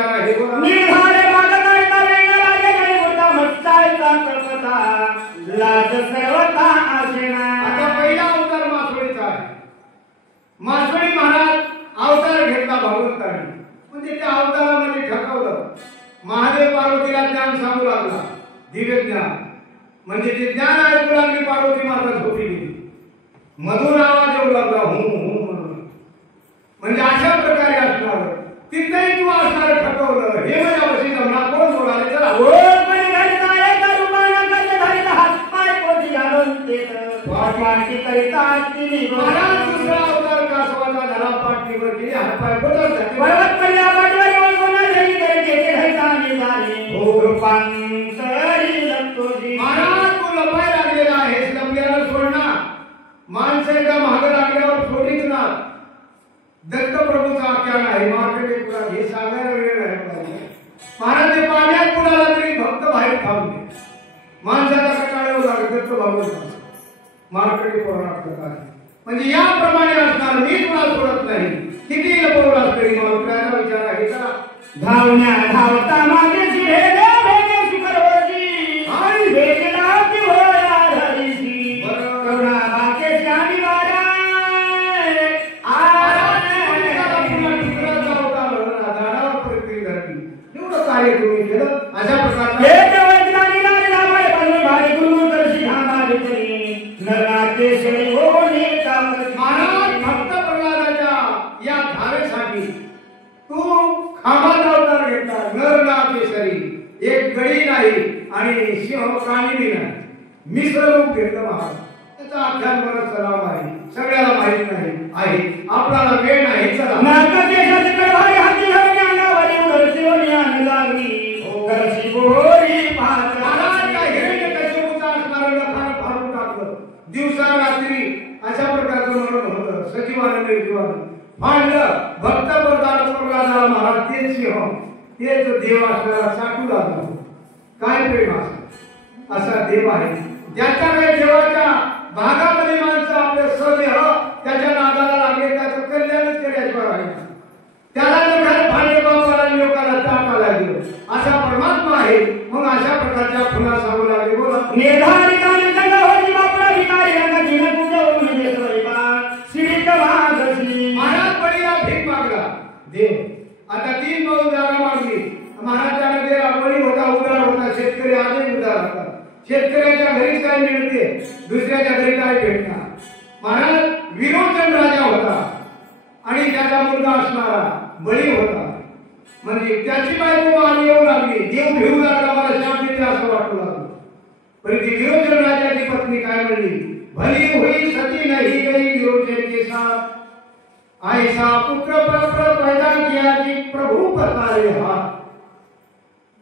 विचार आहे बोला. निघाले मागणाऱ्या वेळेला गेले होता मस्तायचा कल्पता लाज सर्वता आसेना. आता पहिला अवतार मासोळीचा आहे. मासोळी महाराज अवतार घेतला भगवंताने, म्हणजे त्या अवतारामध्ये ठकवलं. महादेव पार्वतीला ज्ञान सांगू लागला, दिव्य ज्ञान. म्हणजे ते ज्ञान ऐकू लागली पार्वती माता झोपी गेली. मधुर आवाज येऊ लागला, हूं हूं म्हणून. म्हणजे अशा प्रकारे असणार तिथेही तू असणार ठकवलं. हे माझ्या वशी जमणार. कोण बोलाले चला ओळखपणे घडता एका रूपानं कसे धरित हातपाय पोटी घालून देत वाटवाटी करिता तिने महाराज दुसरा अवतार कासवाचा झाला. पाठीवर केली, हातपाय पोटात घातले. पर्वत पडल्या पाठीवर येऊन कोणा घरी घेते धैता निघाले रूपांतरी लपतोजी. महाराज तू लपाय लागलेला आहेस, लपल्याला सोडणार. माणसं एकदा मागं लागल्यावर सोडीच ना. दत्तप्रभूचा आख्यान आहे मार्कंडेय पुराण. हे सांगायला वेळ नाही. महाराज हे पाण्यात कुणाला तरी भक्त बाहेर थांबले. माणसाला कटाळावं लागलं. दत्त भागवत मार्कंडेय पुराणात कथा आहे. म्हणजे याप्रमाणे असणार. मी तुला सोडत नाही. किती लपवलास तरी मला विचार आहे. चला धावण्या धावता मागे भेगे भेगे शिखरोजी आणि भेगला की होया धरीसी करुणा बाके जानी वारा कार्य तुम्ही केलं. अशा प्रकारचे एक वचनाने लाभाय पण भारी गुरु दर्शी धामा देतनी नराते शरी होणे काम. महाराज भक्त प्रल्हादाच्या या धावेसाठी तू खांबाचा अवतार घेतला. नर ना केसरी, एक गडी नाही आणि सिंह प्राणी बी नाही, मिश्र रूप घेतलं महाराज. त्याचा आख्यान बरं सलाम आहे, सगळ्याला माहित नाही आहे. आपल्याला वेळ नाही. चला नागदेशाचे प्रभारी हाती धरून अंगावरी उडरसी आणि लागली करसी बोरी पाहत. महाराज काय हिरण्यकश्यपूचा असणारं लखान फाडून टाकलं. दिवसा रात्री अशा प्रकारचं मरण होतं. सजीवानं निर्जीवानं फाडलं. भक्त प्रल्हादाला महाराज तेच सिंह तेच देव असणारा चाटू लागला. काय प्रेम असं असा देव आहे. ज्याच्या काही देवाच्या भागामध्ये माणसं आपले सदेह त्याच्या नादाला लागले, त्याचं कल्याणच केल्याशिवाय राहिलं. त्याला लोकांना फाडले, बापाला लोकांना टाकायला दिलं. असा परमात्मा आहे. मग अशा प्रकारच्या खुणा सांगू लागले. बोला निर्धारिताने जग होती बापरा भिकारी रंग जीवन पूजवून म्हणजे स्वयंपाक श्री कमागसली. महाराज बळीला भीक मागला देव. आता 3 पाऊल जागा मागली. महाराजांना ते बळी होता, उदार होता. शेतकरी आजही उदार होता. शेतकऱ्याच्या घरीच काय मिळते, दुसऱ्याच्या घरी काय भेटणार. महाराज विरोचन राजा होता आणि त्याचा मुलगा असणारा बळी होता. म्हणजे त्याची बायको मागे येऊ लागली. देव घेऊ लागला, मला शाप देते असं वाटू लागलं. पण ती विरोचन राजाची पत्नी काय म्हणली, भली हुई सती नहीं गई विरोचन के साथ, ऐसा पुत्र पत्र पैदा किया कि प्रभु पतारे हाथ.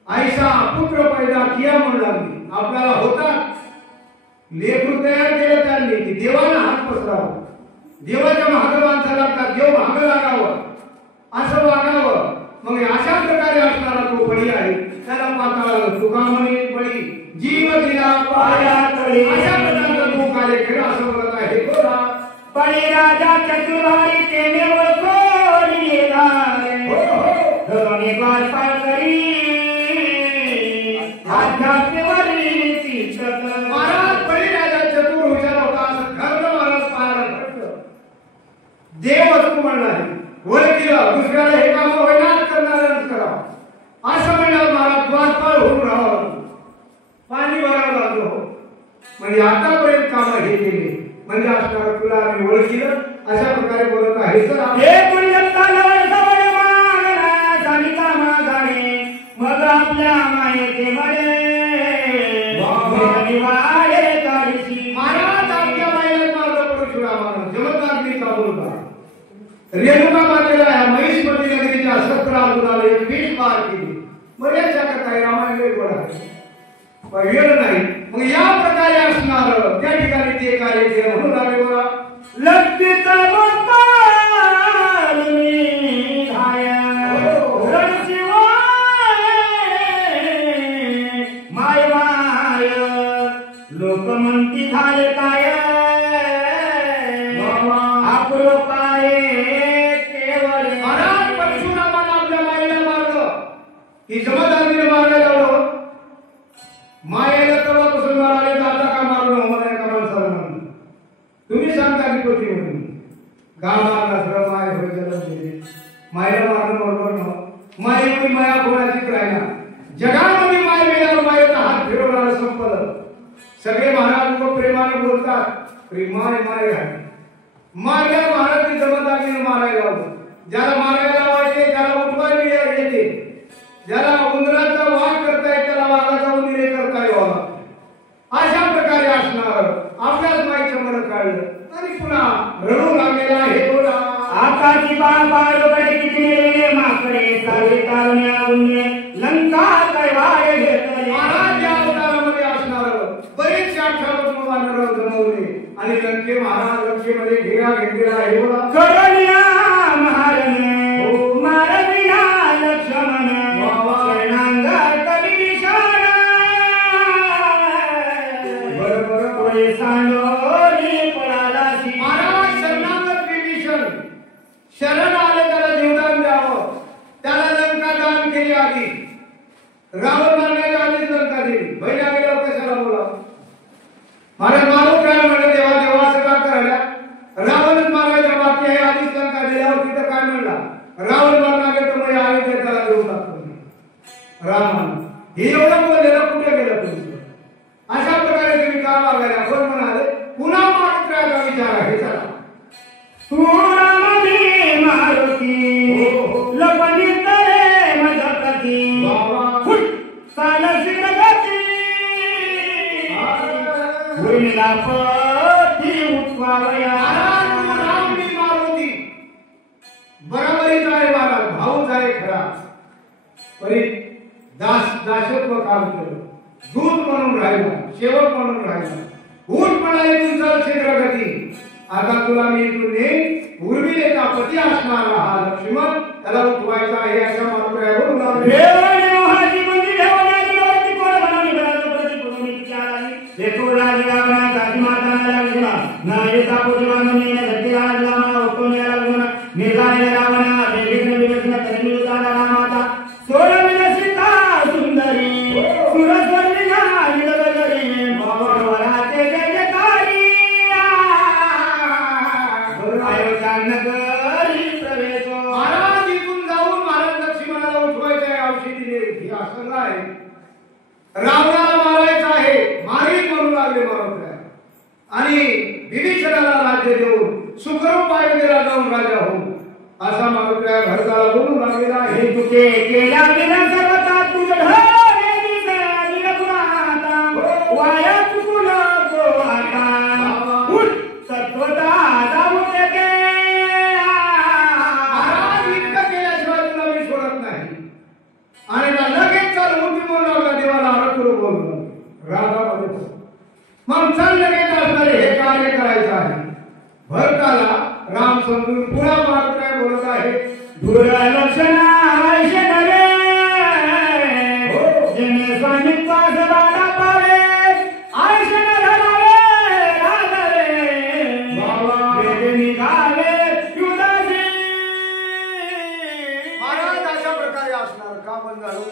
ऐसा पुत्र पैदा किया म्हणू लागली. आपल्याला होता लेकरू तयार केलं त्यांनी की देवाला हात पसरावं, देवाच्या महाग माणसाला देव भाग लागावं, असं वागावं. मग अशा प्रकारे असणारा तो बळी आहे. त्याला पाताळाला तुका म्हणे बळी जीव दिला पाया तळी. अशा प्रकारचा तो कार्य केला असं बोलत आहे. बोला बळी राजा चतुर्भारी तेने ओळखोनी येणारे धरोणी पार पार करी आध्यात्मवरी तीर्थक. महाराज बळी राजा चतुर हुशार होता. असं घरनं महाराज पायाला घडलं. देव असतो म्हणणार ओळखीला दुसऱ्याला हे काम वैनात करणाऱ्याच करावं असं म्हणणार. महाराज द्वारपाल होऊन राहावं, पाणी भरावं लागलो. म्हणजे आतापर्यंत कामं हे केले. म्हणजे असणार तुला आम्ही ओळखीलं. अशा प्रकारे बोलत आहे. हे पुण्यस्थानावर सवय मागणा झाली कामा जाणे मग आपल्या मायेचे मरे वाडे काढीसी. महाराज आपल्या मायेला मार्ग परशुरामानं जमदग्नीचा मुलगा रेणुका मातेला महिषमती नगरीच्या 17 मुलाला एक वीट पार केली. बऱ्याचशा कथा रामायण वेगळं आहे, पण वेळ नाही. मग या प्रकारे असणार त्या ठिकाणी ते कार्य केलं. म्हणून लागले बघा लक्ष्मीचा माय माय लोक म्हणती झाले काय अप्रोपाय केवळ. महाराज परशुरामानं आपल्या माईला मारलं. ही जमादारीने मारायला लावलं मायाला तेव्हापासून मारायला तर आता का मारलं मला एका माणसाला म्हणून तुम्ही सांगता की कोणती म्हणून गावाला सर्व माय होईल मायला मारणं बरोबर न मायेवरी माया कोणाचीच राहिना जगामध्ये माय मिळालं मायेचा हात फिरवणारा संपलं सगळे महाराज लोक प्रेमाने बोलतात माय माय राहिली मारल्या महाराजची जबाबदारीने मारायला लावलं ज्याला मारायला लावायचे ज्याला उठवायला येते ज्याला उंदराचा वाघ करता येते त्याला वाघाचा उंदीर करता यावा अशा प्रकारे असणार आपल्याच माईचं मन काढलं आणि पुन्हा रडू लागलेला हे बोला आकाशी बाबा लोकडे किती नेले माकडे सारे तारुण्या उन्हे लंका कैवाय घेतले महाराज या अवतारामध्ये असणार बरेचसे 18 वानर जमवले आणि लंके महाराज लंकेमध्ये घेरा घेतलेला आहे बोला करुण्या महारणे मारविना लक्ष्मण शरणांग कवी विशाल बरोबर कोई सांडोली पळालासी महाराज शरणागत विभीषण शरण आले त्याला जीवदान द्यावं त्याला लंका दान केली आधी रावण मारण्याच्या आधीच लंका दिली बहिणा गेल्यावर कशाला बोला महाराज मारू काय म्हणलं देवा देवा असं का करायला रावणच मारायच्या बाकी आहे आधीच लंका दिल्यावर तिथं काय म्हणला रावण मारणार तर मग आम्ही त्याला देऊ टाकतो रावण हे एवढं बोललेलं कुठे गेलं तुमचं अशा प्रकारे तुम्ही का वागायला कोण म्हणाले पुन्हा मात्र विचार आहे चला सुरामधी मारुती लपणीत रे मदतती फुट सालसी गती होईला पती उठवावया रामनी मारुती बरोबरीच आहे महाराज भाऊच आहे खरा परी दासत्व काम केलं दूत म्हणून राहिला सेवक म्हणून राहिला ऊट म्हणाले तुमचा क्षेत्रगती आता तुला मी इथून उर्मिलेचा पती असणारा हा लक्ष्मण त्याला उठवायचा आहे अशा मात्र महाराज इथून जाऊन महाराज लक्ष्मणाला उठवायचं आहे औषधी ही असं आहे रावणाला मारायचं आहे मारीत म्हणू लागले मारत आणि विभीषणाला राज्य देऊन सुखरूप पायगीला जाऊन राजा होऊन असा मारुत्या भरताला बोलून लागलेला आहे तुझे केल्या गेल्या सर्वता तुझ वाया चुकून गो आता उठ तत्वता जाऊ दे महाराज इतकं केल्याशिवाय तुला मी सोडत नाही आणि ना लगेच चाल मोठी बोलू लागला देवाला आरतुर बोलू रागामध्ये मग चल लगेच असणारे हे कार्य करायचं आहे भरताला राम समजून पुन्हा मारुत्या बोलत आहे दूर लक्षणा आयशे नवे जिने स्वामित्वा सदाला पावे आयशे नवे राधवे वेद निघाले युदासी महाराज अशा प्रकारे असणार का बंद झालो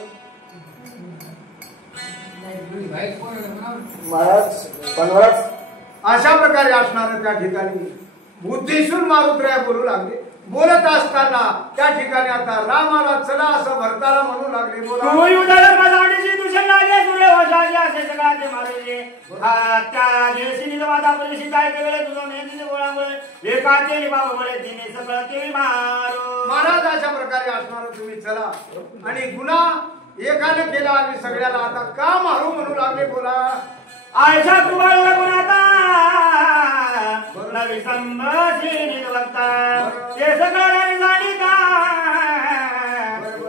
महाराज बनवराज अशा प्रकारे असणार त्या ठिकाणी बुद्धीसून मारुत्र्या बोलू लागले बोलत असताना त्या ठिकाणी आता रामाला चला असं भरताला म्हणू लागले बोला तू युद्धाला बजावण्याची दुसरं लागले तुले वशाचे असे सगळ्याचे मारले त्या दिवशी वादा परिषद काय केले तुझं मेहंदीचे गोळामुळे एकाचे बाबामुळे तिने सगळं ते मारो महाराज अशा प्रकारे असणार तुम्ही चला आणि गुन्हा एकाने केला आणि सगळ्याला आता का मारू म्हणू लागले बोला आयशा कुबाळला गुणाता नवी संभाजी निवक्ता ते सगळं झाली का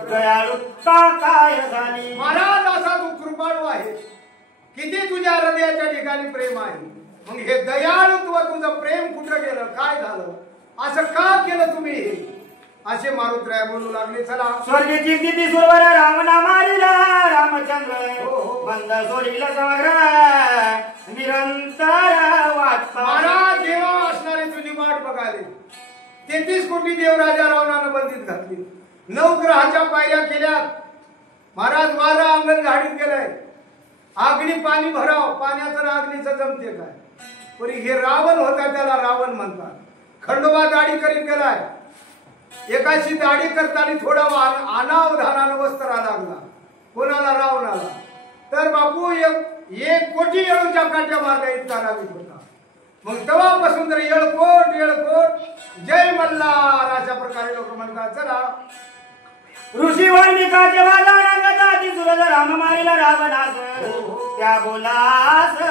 दयाळू काय झाली महाराज असा तू कृपाळू आहे किती तुझ्या हृदयाच्या ठिकाणी प्रेम आहे मग हे दयाळुत्व तुझं प्रेम कुठं गेलं काय झालं असं का केलं तुम्ही असे मारुत्र्या बोलू लागले चला स्वर्गीची किती सुरवर रामना मारिला रामचंद्र बंद सोडीला सागर निरंतर वाट महाराज देवा असणारी तुझी वाट बघाले 33 कोटी देवराजा रावणानं बंदीत घातली 9 ग्रहाच्या पायऱ्या केल्या महाराज वारा अंगण झाडीत गेलाय, अग्नी पाणी भराव, पाण्याचं आणि अग्नीचं जमते काय? पण हे रावण होता, त्याला रावण म्हणतात. खंडोबा दाढी करीत गेलाय, एकाशी दाढी करताना थोडा अनावधानानं वस्त्रा लागला. कोणाला? रावणाला. तर बापू एक कोटी येळूच्या काट्या मारल्या इतका लागत होता. मग तेव्हापासून तर येळकोट येळकोट जय मल्हार अशा प्रकारे लोक म्हणतात. चला ऋषी वाल्मिकाचे वादाती सुरज राम मारिला रावणास त्या बोलास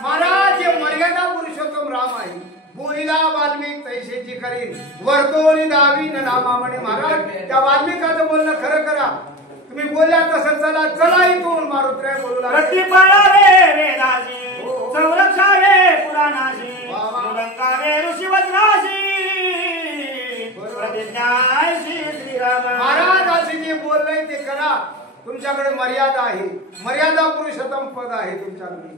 महाराज हे मर्यादा पुरुषोत्तम राम आहे. बोलीला वाल्मिक तैसेची करीन वर्तोनी दावी न नामा म्हणे. महाराज त्या वाल्मिकाचं बोलणं खरं करा. तुम्ही बोलल्या तसं चला चला इथून मारुत्र्या बोलू लागले. प्रतिपाळावे वेदासी संरक्षावे पुराणाशी मुलंकावे ऋषी वज्राशी प्रतिज्ञाशी श्रीराम. महाराज असे जे बोलले ते करा. तुमच्याकडे मर्यादा आहे, मर्यादा पुरुषोत्तम पद आहे तुमच्याकडे.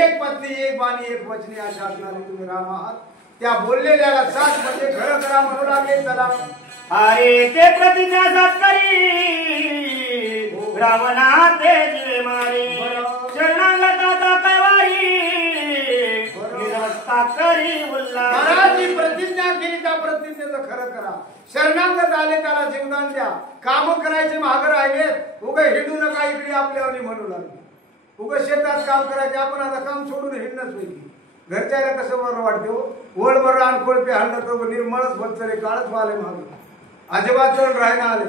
एक पत्नी एक बाणी एक वचनी अशा असणारे तुम्ही राम आहात. त्या बोललेल्याला साथ म्हणजे खरं करा म्हणू लागले. चला अरे ते प्रतिज्ञा साथ करी रावणा ते जीवे मारी शरणागता कैवारी निरस्ता करी उल्लास. महाराज जी प्रतिज्ञा केली त्या प्रतिज्ञेचं खरं करा. शरणागत आले त्याला जीवदान द्या. काम करायचे मागे राहिलेत उगा हिंडू नका इकडे आपल्यावर म्हणू लागले. उगा शेतात काम करायचे, आपण आता काम सोडून हिंडणंच होईल. घरच्याला कसं बरं वाटते हो. वड बरं आणखोळ पे हाणलं तर निर्मळच होत चले काळच वाले मागे अजिबात जण राहायला आले.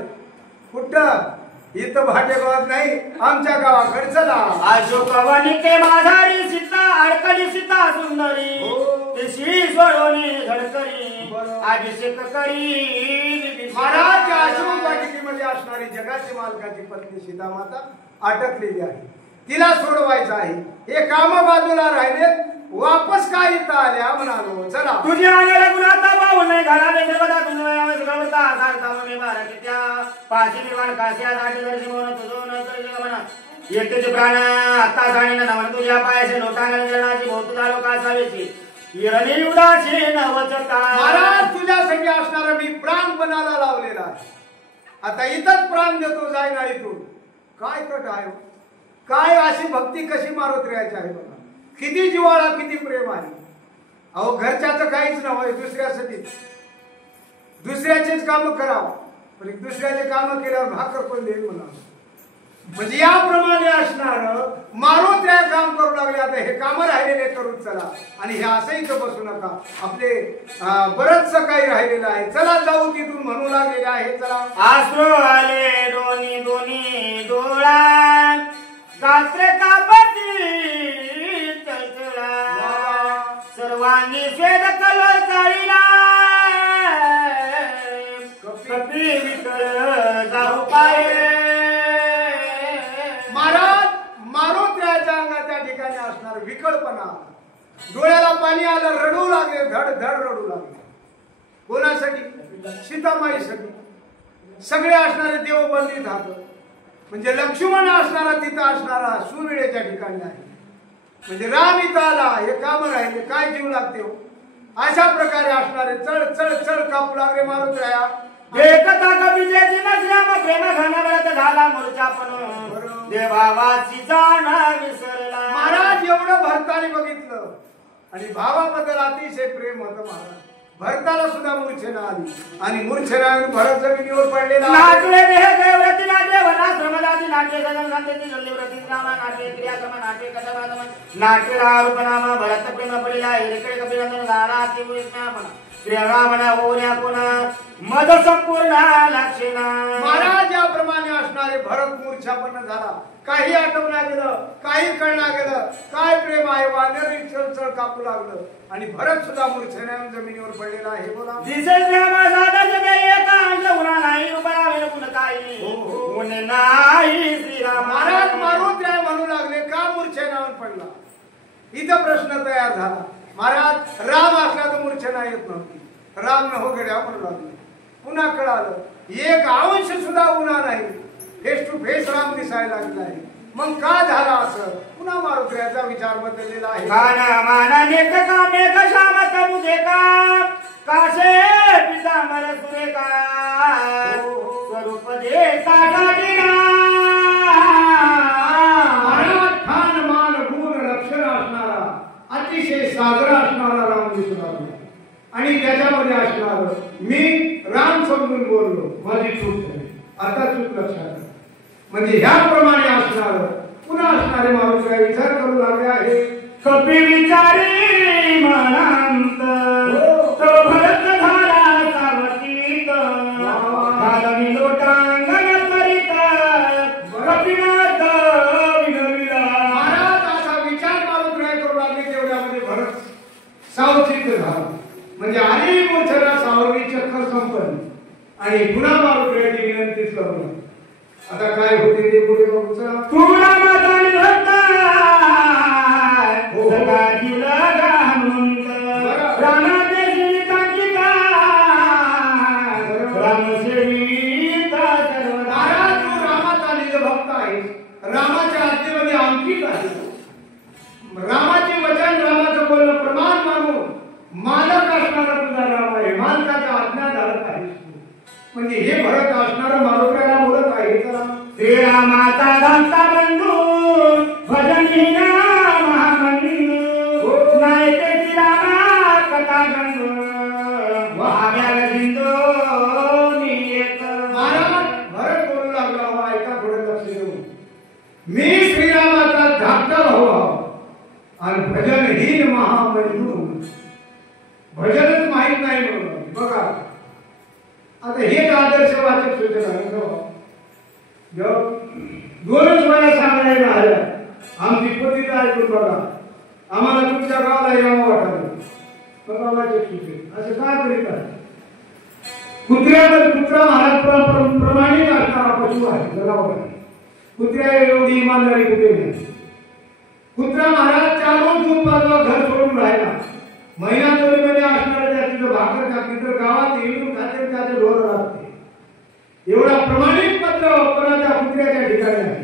कुठं? इथं भाटे गावात नाही, आमच्या गावाकडे चला. अशोकवनी ते माझारी सीता अडकली सीता सुंदरी तिशी सोडवणी झडकरी अभिषेक करी. महाराज अशोक वाटिकेमध्ये असणारी जगाची मालकाची पत्नी सीता माता अटकलेली आहे. तिला सोडवायचं आहे. हे काम बाजूला राहिले, वापस काय इथं आल्या म्हणालो. चला तुझे आलेला गुणाता पाहून नाही घालावे जगता तुझ्या गवता सारखा मी बारा की त्या पाशी निर्माण काश्यासाठी दर्शी म्हणून तुझं न कर म्हणा एकटेचे प्राण आता जाणे ना म्हणून तुझ्या पायाचे लोटांगण जनाची भोवती झालो कासावेची हिरणी उदाची नवचता. महाराज तुझ्यासाठी असणारा मी प्राणपणाला लावलेला आहे. आता इथंच प्राण देतो जायना इथून. काय कट आहे, काय अशी भक्ती कशी मारुत्र्याची आहे बघा. किती जिव्हाळा किती प्रेम आहे. अहो घरच्याचं काहीच नव्हे, दुसऱ्यासाठी दुसऱ्याचेच काम करावं. पण दुसऱ्याचे काम केल्यावर भाकर पण देईल म्हणा. म्हणजे याप्रमाणे असणार मारुत्र्या काम करू लागले. आता हे काम राहिलेले करूच चला. आणि हे असं इथं बसू नका. आपले बरंच काही राहिलेलं आहे. चला जाऊ तिथून म्हणू लागलेले आहे. चला आश्रू आले दोन्ही दोन्ही डोळा गात्र कापती सर्वांनी स्वेद कल चाळीला कपी विकळ जाऊ पाय. महाराज मारुत्र्याच्या अंगात त्या ठिकाणी असणार विकळपणा. डोळ्याला पाणी आलं, रडू लागले, धड धड रडू लागले. कोणासाठी? सीतामाईसाठी. सगळे असणारे देव बंदित हात. म्हणजे लक्ष्मण असणारा तिथं असणारा सुवेळेच्या ठिकाणी आहे. म्हणजे राम इथं आला, हे काम राहिले, काय जीव लागते हो. अशा प्रकारे असणारे चढ चढ चढ कापू लागले मारुत्र्या. एकता कवितेची नसल्याम प्रेम घनव्रत झाला मूर्छा पण देवावाची जाणा विसरला. महाराज एवढं भरताने बघितलं आणि भावाबद्दल अतिशय प्रेम होतं. महाराज भरताला सुद्धा मूर्छेना आली आणि मूर्छेना भरत जमिनीवर पडलेला. नाटले देह देवव्रती नाट्य वनाश्रमदाती नाट्य सदन शांती जल्लीव्रती नामा नाट्य क्रियाक्रम नाट्य कथावादम नाट्य आरोपनामा भरत प्रेम पडलेला हिरकडे कपिलंदन झाला अतिविष्णापणा श्रीरामना ओऱ्या पुन्हा मद संपूर्ण लक्षणा. महाराज याप्रमाणे असणारे भरत मूर्छापन्न झाला. काही आठवणा गेलं, काही कळना गेलं. काय प्रेम आहे. वानरी चळचळ कापू लागलं आणि भरत सुद्धा मूर्छेने जमिनीवर पडलेला आहे. बोला दिसेल रामा साधा जगे एका अंश उन्हा नाही उपरावे पुन्हा काही ऊन नाही श्रीराम. महाराज मारुत्र्या म्हणू लागले का मूर्छेनावर पडला. इथं प्रश्न तयार झाला. महाराज राम असला तर मूर्छेना येत नव्हती. राम न हो गड्या म्हणू लागले. पुन्हा कळालं एक अंश सुद्धा उन्हा नाही. फेस टू फेस राम दिसायला लागला आहे. मग का झाला असं? पुन्हा मारुत्र्याचा विचार बदललेला आहे. काना माना नेक का मेघ श्याम तनु देखा काशे पितांबर सुरेखा स्वरूप देता गाडीना म्हणजे ह्याप्रमाणे असणार पुन्हा असणारे माणूस काय विचार करू लागले आहे. कपी विचारी मनांत तो भरत झाला सावतीत घालवी लोटांगण करीत कपिनाथ विनविला. महाराज असा विचार माणूस काय करू लागले तेवढ्यामध्ये भरत सावचित झाला. म्हणजे अनेक वर्षाला सावरणी चक्र संपन्न आणि पुन्हा माणूस वेळेची विनंती करू. आता काय होते ते पुढे बघू. चला तुला माझा निरंता जगातील गामंत रामाचे जीवितांकिता रामसेविता सर्वदा. महाराज तू रामाचा निज भक्त आहेस. रामाच्या आज्ञेमध्ये अंकित आहे. रामाचे वचन रामाचं बोलणं प्रमाण मानून मालक असणारा तुझा राम आहे. मालकाच्या आज्ञाधारक आहेस तू. म्हणजे हे भरत असणारा मालकाला बोलत आहे. चला श्रीरामाचा धाकटा बंधू भजनीना महामंडू नाही ते श्रीरामा कथा गंधू वाग्याला सिंधू नियत. महाराज भरत बोलू लागला हो. ऐका थोडं लक्ष देऊ. मी श्रीरामाचा धाकटा भाऊ आहो आणि भजनहीन महामंडू. भजनच माहित नाही म्हणून बघा. आता हेच आदर्शवाचक सूचना आहे. दोनच वेळा सांगायला आल्या आमची पती ऐकून बघा. आम्हाला तुमच्या गावाला यावं वाटलं. असं काय करीत आहे. कुत्र्यावर कुत्रा महाराज प्रमाणित असणारा पशु आहे. जनावर आहे. कुत्र्या एवढी इमानदारी कुठे नाही. कुत्रा महाराज चालवून दूध पाजवा घर सोडून राहिला. महिना दोन्हीमध्ये असणाऱ्या त्याची भाकर टाकली तर गावात येऊन खाते त्याचे ढोर राहते. एवढा प्रमाणित पत्र कोणाच्या कुत्र्याच्या ठिकाणी आहे.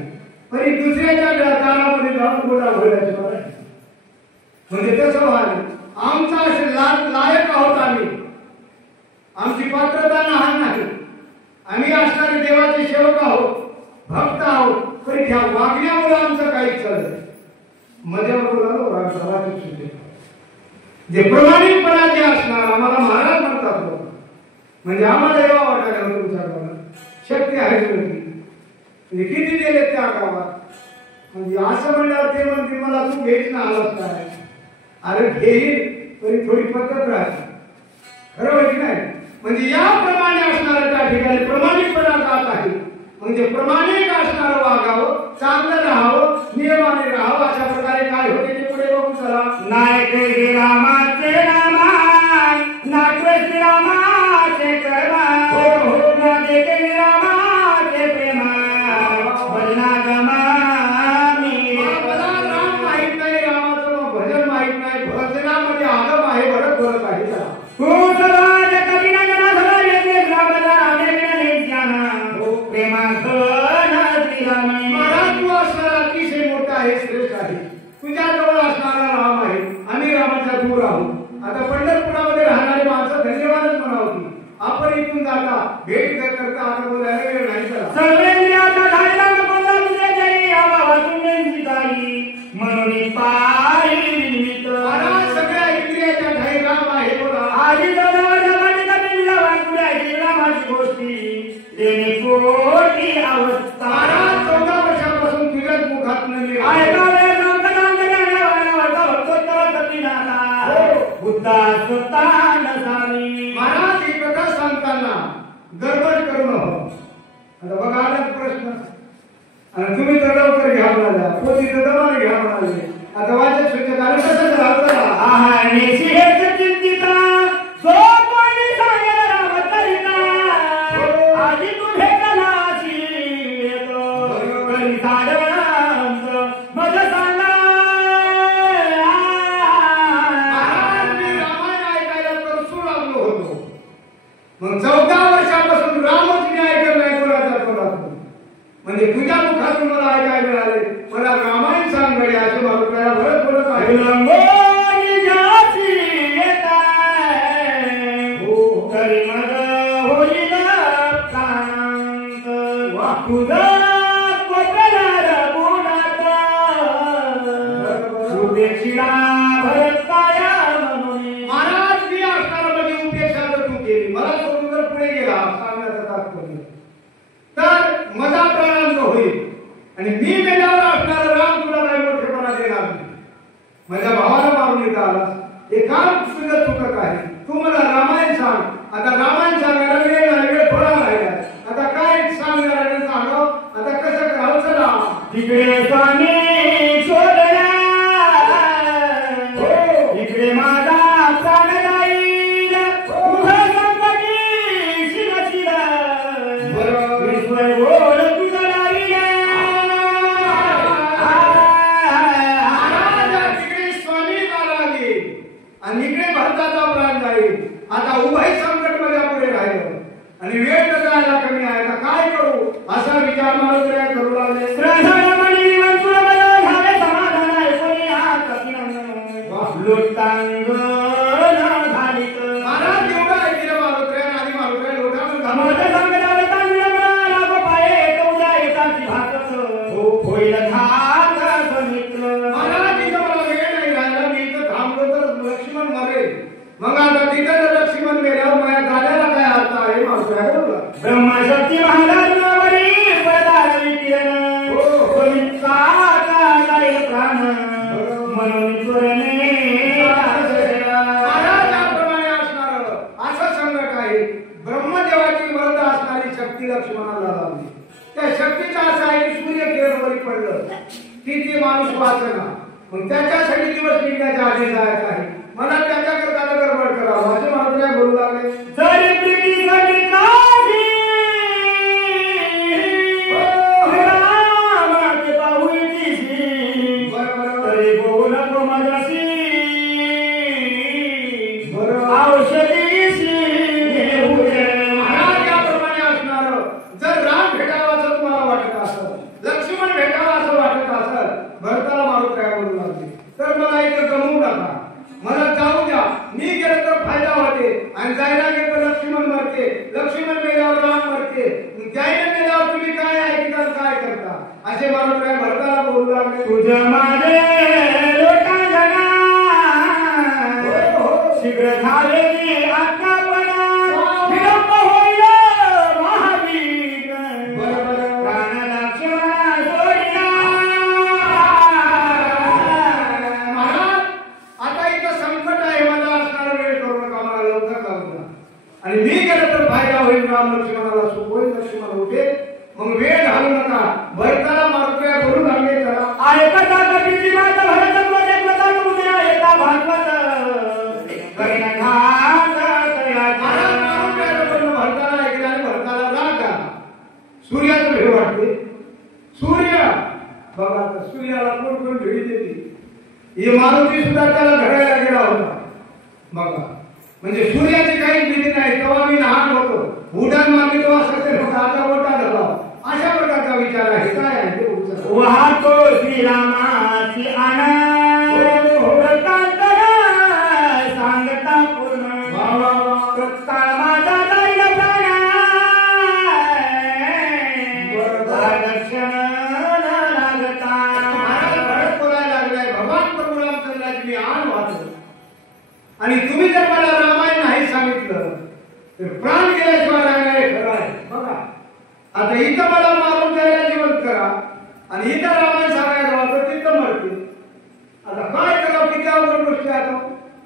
तरी दुसऱ्याच्या दारामध्ये जाऊन गोडा भरल्याचे मला म्हणजे तसं व्हायला. आमचा असे लायक आहोत आम्ही. आमची पात्रता लहान नाही. आम्ही असणारे देवाचे सेवक आहोत. भक्त आहोत. तरी ह्या वागण्यामुळे आमचं काही चालत मजावर बोलालो. जे प्रमाणितपणाचे असणार आम्हाला महाराज म्हणतात लोक. म्हणजे आम्हाला यावा वाटायला तुमच्या गावात शक्ती आहे म्हणजे किती दिले त्या गावात. म्हणजे असं म्हणल्यावर ते म्हणते मला तू घेच ना आलाच काय. अरे घेईल तरी थोडी पद्धत राहते. खरं माहिती नाही. म्हणजे याप्रमाणे असणाऱ्या त्या ठिकाणी प्रमाणितपणा जात आहे. म्हणजे प्रमाणित असणारं वागावं चांगलं राहावं नियमाने राहावं. अशा प्रकारे काय होते ते पुढे बघू. चला नायक रामाचे रामा नाट्य श्रीरामाचे कर्मा नाट्य रामाचे प्रेमा भजना गमामी. मला राम माहित नाही. रामाचं भजन माहित नाही. भजनामध्ये आगम आहे. भरत बोलत आहे. तू समाज कधी ना जरा सगळं येते रामाला रामेने ज्ञान प्रेमा श्रीराम. महाराज तू असणारा अतिशय मोठा आहे. श्रेष्ठ आहे. तुझ्या जवळ असणारा राम आहे. आम्ही रामाच्या दूर आहोत. आता पंढरपुरामध्ये राहणारी माणसं धन्यवादच म्हणावती. आपण इथून जाता भेट करता आता बोलायला वेळ नाही. सर्वेंद्रियाचा धायला बोला तुझ्या जरी आवाजून निघाली म्हणून पायी निमित्त. महाराज सगळ्या इंद्रियाच्या ठाई राम आहे. बोला आधी जवळच्या बिल्ला वाटुड्याची रामाची गोष्टी देणे कोटी अवस्था. महाराज 14 वर्षापासून तुझ्याच मुखात नाही ऐकावे बुद्धा स्वतः नसावी. महाराज ही कथा सांगताना गडबड करू नको. आता बघा आला प्रश्न आणि तुम्ही तर लवकर घ्या म्हणाला. पोती तर दमाने घ्या म्हणाले. आता वाचक सूचक आलं कसं चिंतिता जो कोणी सांगेल राम चरिता आधी तू भेटलाशी येतो कधी साडवंत मग सांगा. मग 14 वर्षापासून रामच मी ऐकलं नाही कोणाचा तोंडातून. म्हणजे तुझ्या मुखातून मला ऐकायला मिळाले. मला रामायण सांग गडे असे मालकाला भरत बोलत आहे. रंगोली जाती येताय तरी मग होईल कांत तुझा कोपऱ्याला गुणात शुभेच्छा भरत काया म्हणून. महाराज मी असणारा म्हणजे उपेक्षा जर तू केली मला सोडून जर पुढे गेला सांगण्याचा तात्पर्य तर मजा प्राणांत होईल आणि मी मेल्यावर असणारा राम तुला काही मोठेपणा देणार नाही. माझ्या भावाला मारून येता आलास हे काम तुझं चुकत आहे. तू मला रामायण सांग. आता रामायण सांगायला वेळ थोडा राहिला. आता काय सांगणार आहे सांगा. आता कसं करावं चला. तिकडे स्वामी शोधला इकडे माझा प्राण जाईल तुझा संकटी शिरशिरा विश्वर बोल तुझा लाईला तिकडे स्वामी आला आणि इकडे भरताचा प्राण जाईल. आता उभय संकट मध्ये पुढे राहिलं आणि वेळ तर जायला कमी आहे. आता काय करू असा विचार मला करू लागले. मग आता तिथं लक्ष्मण मेल्यावर माझ्या गाड्याला काय अर्थ आहे माणूस ब्रह्मशक्ती महाराज प्राण म्हणून असं संकट आहे. ब्रह्मदेवाची वरद असणारी शक्ती लक्ष्मणाला लावली. त्या शक्तीचा असा आहे सूर्य केरवरी पडलं की ते माणूस वाचना. मग त्याच्यासाठी दिवस निघण्याच्या आधी जायचं आहे. मला त्याच्याकरता गडबड करावं असे मला बोलू लागले. लक्ष्मण मेल्यावर राम मरते. जायला मेल्यावर तुम्ही काय ऐकता काय करता असे मला भरताला बोलू लागले. तुझं माझे लोटा जगा शीघ्र झाले आत्मापणा विलंब होईल महावीर प्राण लक्ष्मण सोडिला. महाराज आता इथं संकट आहे. मला असणारा वेळ करू नका. मला लवकर जाऊ द्या आणि मी गेलं तर फायदा होईल. राम लक्ष्मणाला सुख होईल. लक्ष्मण उठे मग वेळ घालू नका. भरताला मारुया बोलू लागले. चला ऐकता कपीची माता भरत बोले प्रता तुझ्या ऐका भागवत करीन घात भरताला ऐकलं आणि भरताला राग आला. सूर्याचं भेळ वाटते. सूर्य बघा सूर्याला कोण भेळी देते. ही मारुती सुद्धा त्याला घडायला गेला होता. बघा म्हणजे सूर्याची काही भीती नाही. तेव्हा मी लहान होतो. उड्डाण मारली तेव्हा सत्य होता. आता मोठा झाला. अशा प्रकारचा विचार आहे. काय आहे वाहतो श्रीरामाची सांगता पूर्ण तत्काळ माझा जाईल दर्शन लागता. बोलायला लागलाय भगवान प्रभू रामचंद्राची मी आण वाचतो आणि तुम्ही जर मला रामायण नाही सांगितलं तर प्राण गेल्याशिवाय राहणारे खरं आहे. बघा आता इथं मला मारून जायला जिवंत करा आणि इथं रामायण सांगायला वाटतं तिथं मरते. आता काय करावं किती अवघड गोष्टी आता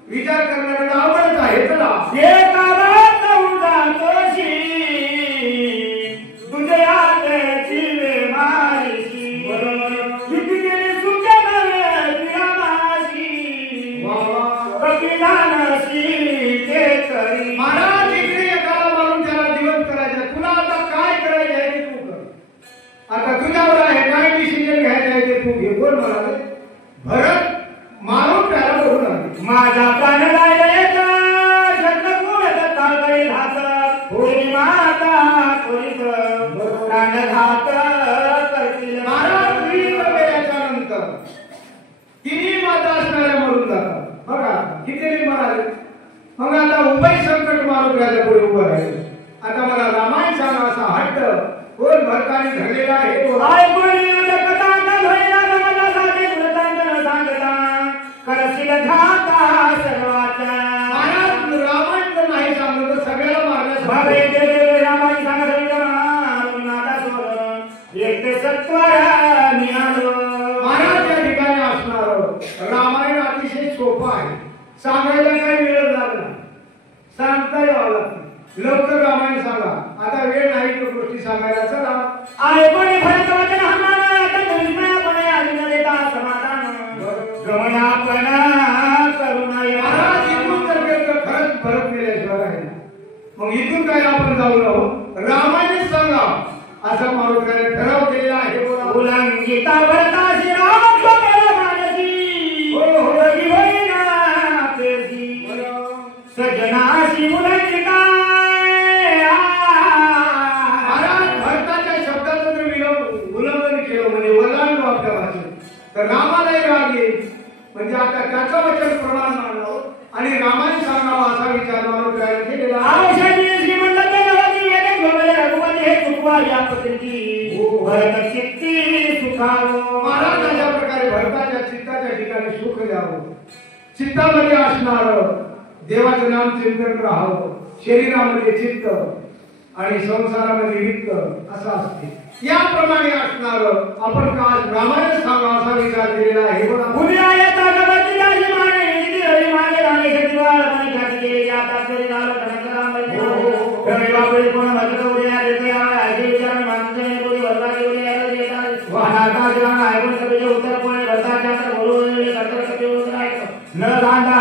विचार करणाऱ्याला आवडत आहे. चला महाराज इकडे एकाला मारून त्याला जिवंत करायचं. तुला आता काय करायचं आहे ते तू कर. आता तुझ्यावर आहे काय डिसिजन घ्यायचं आहे ते तू घे. बोल मला भरत मारून त्याला बोलून आले. माझा प्राण राहिला कोण ताळगडी घात होई माता त्वरित प्राण घात करतील. महाराज वेळेच्या नंतर तिन्ही माता असणाऱ्या मरून जातात. बघा किती म्हणाले. मग आता उभय संकट मारून राहिल्या पुढे उभं राहिले. आता मला रामायण सांगा असा हट्ट कोण भरताने घडलेला आहे. रामायण जर नाही सांगलं तर सगळ्याला मारण्यासाठी रामायण सांगा सत्वर मिळालो. महाराज या ठिकाणी असणार रामायण अतिशय सोपं आहे, सांगायला काही वेळ लागला, सांगता यावं लागतं. लवकर रामायण सांगा, आता वेळ नाही तो गोष्टी सांगायला. चला ऐकून भरत वचन हनुमान आता दुष्मयापणे आज्ञा देता समाधान गमनापण करुणा. महाराज इथून तर गेलं खरंच भरत गेल्याशिवाय राहिला. मग इथून काय आपण जाऊ नको, रामायण सांगा असा मारुतीने ठराव केलेला आहे. उलंघिता भरताशी राम स्वप्न मानसी होई होईना तेसी सजनाशी उलंघिता. महाराज भरताच्या शब्दाचं जर उल्लंघन केलं म्हणजे वलांडलो आपल्या भाषेत तर रामालाही राग येईल. म्हणजे आता त्याचं वचन प्रमाण मानलं आणि रामायण सांगावं असा विचार मारुतीने केलेला. आवश्यक श्रीमंत रघुपती हे चुकवा या पद्धती भरत चित्ती सुखावो. महाराज अशा प्रकारे भरताच्या चित्ताच्या ठिकाणी सुख द्यावं, चित्तामध्ये असणार देवाचं नाम चिंतन राहावं, शरीरामध्ये चित्त आणि संसारामध्ये वित्त असं असते. याप्रमाणे असणार आपण काल रामायण सांगावं असा विचार केलेला आहे. उद्या येता जगती दाजी माने हरी माने राणे शक्तिवाळ माने खाते जाता तरी झालं धनकरामध्ये रवी बापळे कोण भक्त उद्या देते आहे विचार मानते कोणी वरला गेले आहे देतात वाहनाता जवान ऐकून सगळे उत्तर कोणी भरताच्या तर बोलवले करतर कथे होत नाही न गांधा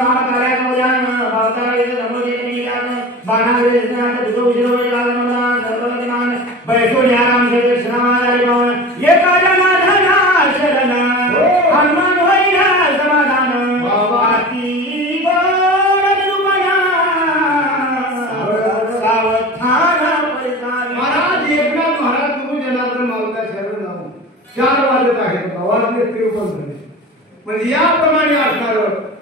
काम करायचं उद्या भावता येते समोर येते निघालं बाणा वेदनात दुसरं उशिरोळे लागलं मला सर्वज्ञान बैठो आराम घेते श्रमाधारी भवन ये काजा माझा ना शरण हनुमान होईना समाधान बाबाती गोड दुमया सावधान परिधान. महाराज एकनाथ महाराज गुरु जनार्दन माऊलीला शरण जाऊन 4 वाजत आहेत, वाजले 53 झाले. म्हणजे याप्रमाणे असणार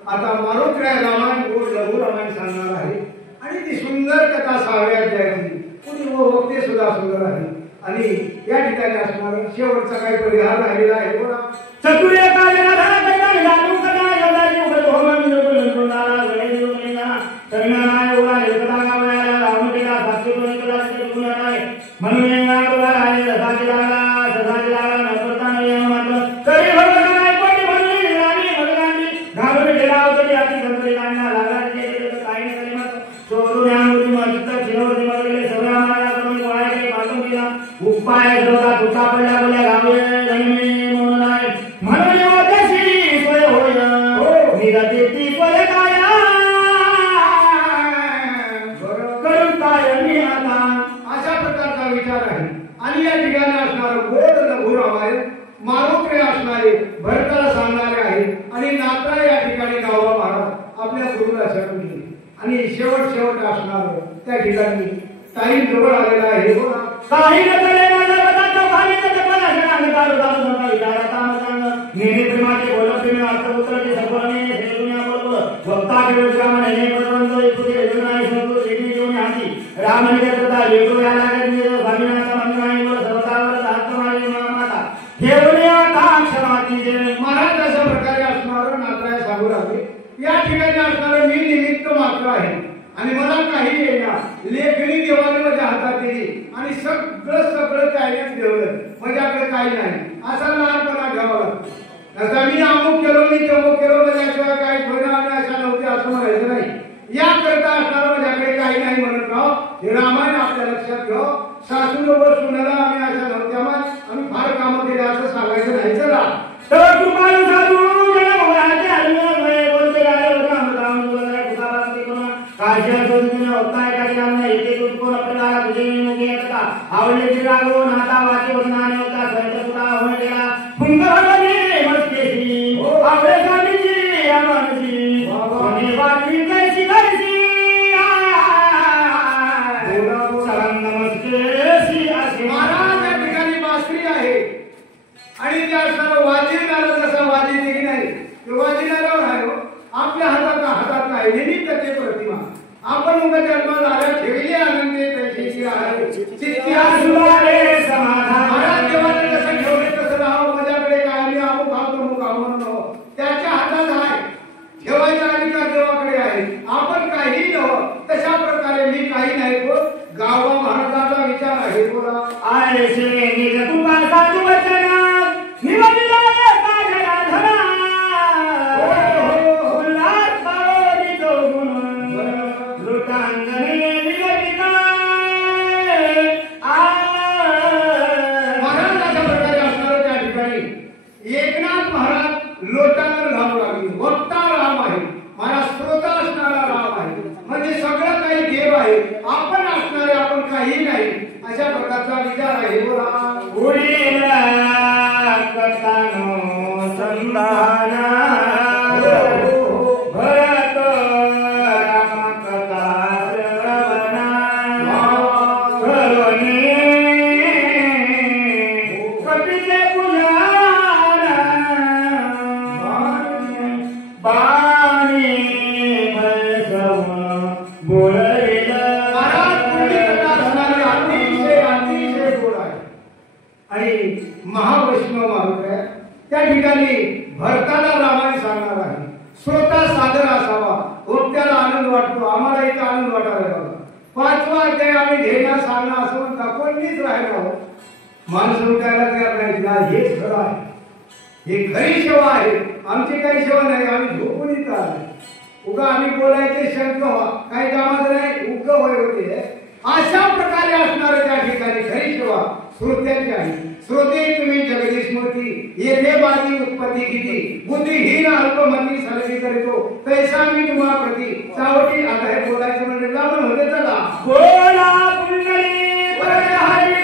आता मारुतीराय रामायण गोड लघु रामायण सांगणार आहे आणि ती सुंदर कथा सांगायची आहे. कुणी वक्ते सुद्धा सुंदर आहे आणि या ठिकाणी असणार शेवटचा काही परिहार राहिलेला आहे. बोला चतुर्य कालेला धन करता लागू कथा योगाची उगत होम मिळतो लंकुनाला गणेश योगेना तरुणाय ओला एकदा गावयाला रामतेला साक्षी कोणीला चुकून नाही म्हणून येणार आहे सदाशिवाला सदाशिवाला नंतरता नाही मात्र तरी भगवान नाही कोणी म्हणली राणी भगवानी घालून गेला होती आपली संतरीकांना लागायचे काही नाही मग सोडून या मूर्ती मस्त शिरोवरती मरले सगळा माया करून कोणाचे मागून गेला उपाय जोडा तुका पडला बोल्या गावे जन्मे म्हणून आहे म्हणून योगशी सोय होय निरती ती पले काया करून काय मी आता अशा प्रकारचा विचार आहे. आणि या ठिकाणी असणार गोड लघु रामायण मारुतीराय असणारे भरताला सांगणारे आहे आणि नाताळ या ठिकाणी गावा महाराज आपल्या गुरुला शरण गेले आणि शेवट असणार त्या ठिकाणी टाईम जवळ आलेला आहे. बोला काही नसले माझा बदाचा भारी जपला आणि काल दास नका विचारता मग नेहमी प्रेमाचे बोलत तुम्ही अर्थपुत्राचे सफलने हे दुनिया बोल वक्ता केवळ राम नाही परंतु इथे वेदना शब्द एकही घेऊन आली रामाने करता लेको याला स्वामीनाथ मंत्राने बोल सर्वतावर आत्माने माता देवने आता क्षमाती दे. महाराज अशा प्रकारे असणार नाताळ सांगू लागले. या ठिकाणी असणार मी निमित्त मात्र आहे आणि मला काही येणार लेखणी देवाने माझ्या हातात दिली आणि सगळं कायच ठेवलं माझ्याकडे काही नाही असा लहानपणा घ्यावा लागतो. आता मी अमुक केलो मी तमुक केलो माझ्याशिवाय काही होईना आणि अशा नव्हते असं म्हणायचं नाही. याकरता असणार माझ्याकडे काही नाही म्हणत राहो. हे रामायण आपल्या लक्षात घ्या. सासूबरोबर सुनाला आम्ही अशा नव्हत्या आम्ही फार कामं केली असं सांगायचं नाही. चला तर कृपाळू साधू जन मोराचे हरिनाम बोलते गाले होता अमृताम बोलणारे कुसाबाती कोण काश्या जोडीने होताय का नाम येते कोण आपल्याला तुझे मुखे येता आवडले की रागो नाता वाची वचनाने होता संत पुरा होऊन गेला फुंगरने मस्तेसी आपले स्वामीजी अमनजी कोणी वाटली कैसी कैसी सलाम नमस्ते असे. महाराज या ठिकाणी बासरी आहे आणि त्या सर्व वाजिनाला जसा वाजी दिली नाही ते वाजिनावर आहे. आपल्या हातात आहे निमित्त ते प्रतिमा आपण उगा जन्माला आल्या ठेवली आनंदे पैशाची आहे चित्ती सुवारे समाधान. महाराज देवाने जसं ठेवले तसं राहावं. माझ्याकडे काय नाही अमुक म्हणून त्याच्या हातात आहे. ठेवायचा अधिकार देवाकडे आहे. आपण काही नव्हतं तशा प्रकारे मी काही नाही. गावा महाराजाचा विचार आहे. बोला आय श्री निज तुका महावैष्णव मारुत आहे. त्या ठिकाणी भरताना रामायण सांगणार आहे. श्रोता सादर असावा, वक्त्याला आनंद वाटतो. आम्हाला इथं आनंद वाटायला बघा. 5वा अध्याय आम्ही घेणार सांगणार असं म्हणता कोणीच राहिला हो. माणसं उठायला तयार नाही. हेच खरं आहे, हे खरी सेवा आहे. आमची काही सेवा नाही, आम्ही झोपून इथं आलो. उगा आम्ही बोलायचे शंक व्हा, काही कामात नाही, उग होय होते. अशा प्रकारे असणार त्या ठिकाणी खरी सेवा श्रोत्याची आहे. श्रोते तुम्ही जगदीश मूर्ती, येथे माझी उत्पत्ती किती, बुद्धिहीन अल्पमती सलगी करीतो, तैसा मी तुम्हा प्रती सावटी. आता हे बोलायचं म्हणजे ब्राह्मण होते. चला बोला पुंडलिक हरी